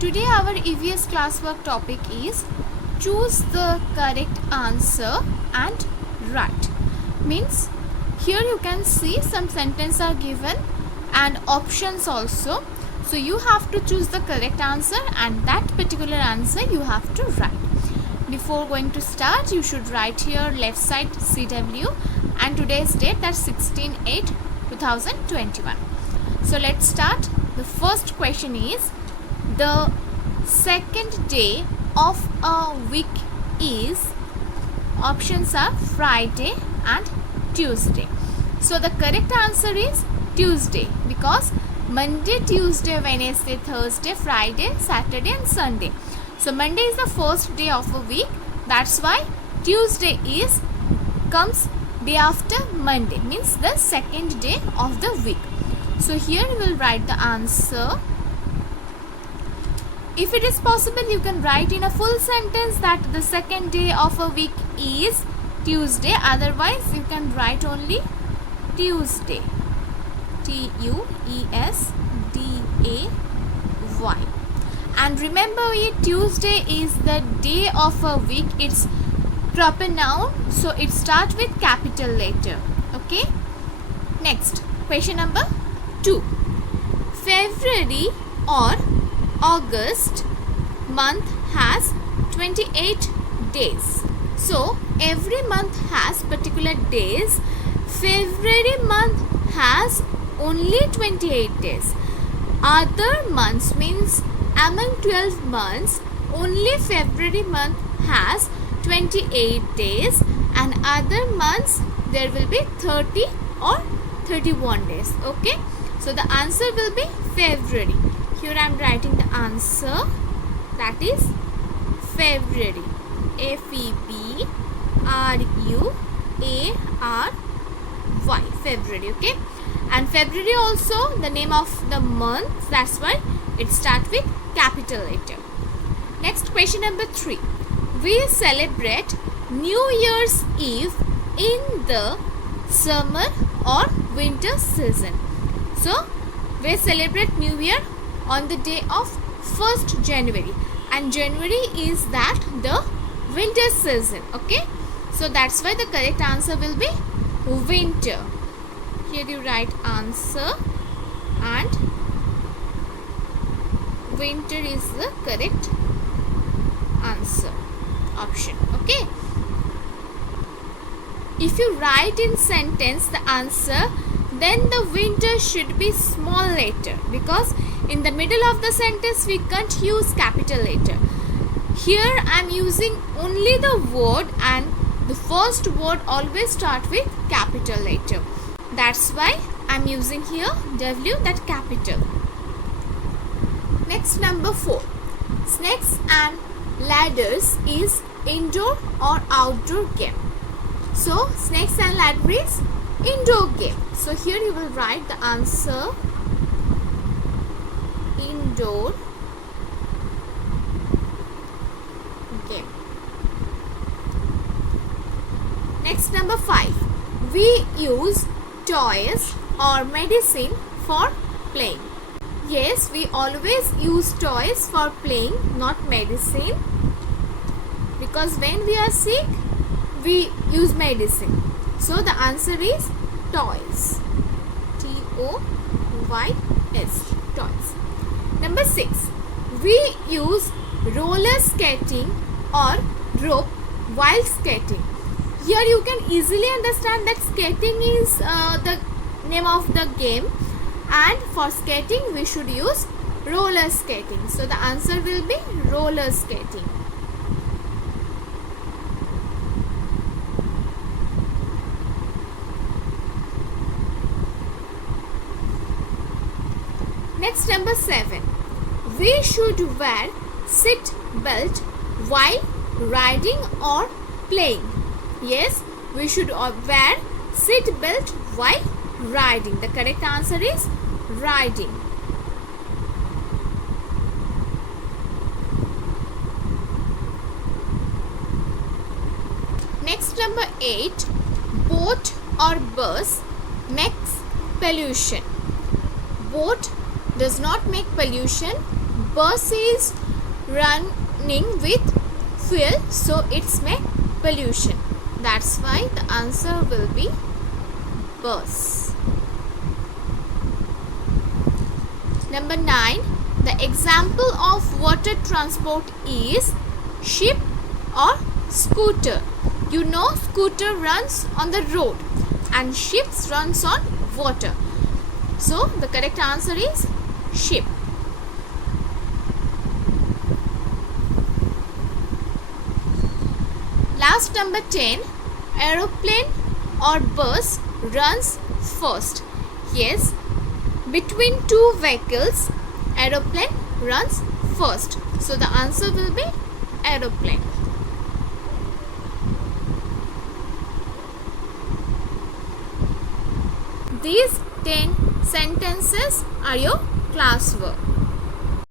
Today our EVS classwork topic is choose the correct answer and write. Means here you can see some sentences are given and options also. So you have to choose the correct answer and that particular answer you have to write. Before going to start, you should write here left side CW and today's date, that's 16/8/2021. So let's start. The first question is, the second day of a week is, options are Friday and Tuesday. So the correct answer is Tuesday, because Monday, Tuesday, Wednesday, Thursday, Friday, Saturday and Sunday. So Monday is the first day of a week. That's why Tuesday comes day after Monday, means the second day of the week. So here you will write the answer. If it is possible, you can write in a full sentence that the second day of a week is Tuesday. Otherwise, you can write only Tuesday. Tuesday. And remember, Tuesday is the day of a week. It's proper noun, so it starts with capital letter. Okay. Next, question number 2. February or August month has 28 days. So every month has particular days. February month has only 28 days. Other months, means among 12 months, only February month has 28 days, and other months there will be 30 or 31 days. Okay, so the answer will be February. Here I am writing the answer, that is February. February, February. Okay, and February also the name of the month, that's why it starts with capital letter. Next, question number 3. We celebrate New Year's Eve in the summer or winter season. So we celebrate New Year on the day of 1st January, and January is that the winter season. Okay, so that's why the correct answer will be winter. Here you write answer, and winter is the correct answer option. Okay, if you write in sentence the answer, then the winter should be small letter, because in the middle of the sentence we can't use capital letter. Here I am using only the word, and the first word always start with capital letter. That's why I am using here W, that capital. Next, number 4. Snakes and ladders is indoor or outdoor game. So snakes and ladder is indoor game. So here you will write the answer, indoor game. Next, number 5. We use toys or medicine for playing. Yes, we always use toys for playing, not medicine, because when we are sick, we use medicine. So the answer is toys. Toys, toys. Number 6. We use roller skating or rope while skating. Here you can easily understand that skating is the name of the game, and for skating we should use roller skating. So the answer will be roller skating. Next, number 7. We should wear seat belt while riding or playing. Yes, we should wear seat belt while riding. The correct answer is riding. Next, number 8. Boat or bus makes pollution. Boat does not make pollution, bus is running with fuel, so it's make pollution. That's why the answer will be bus. Number 9. The example of water transport is ship or scooter. You know, scooter runs on the road and ships runs on water. So the correct answer is ship. Last, number 10. Aeroplane or bus runs first. Yes, between two vehicles, aeroplane runs first. So the answer will be aeroplane. These 10 sentences are your classwork.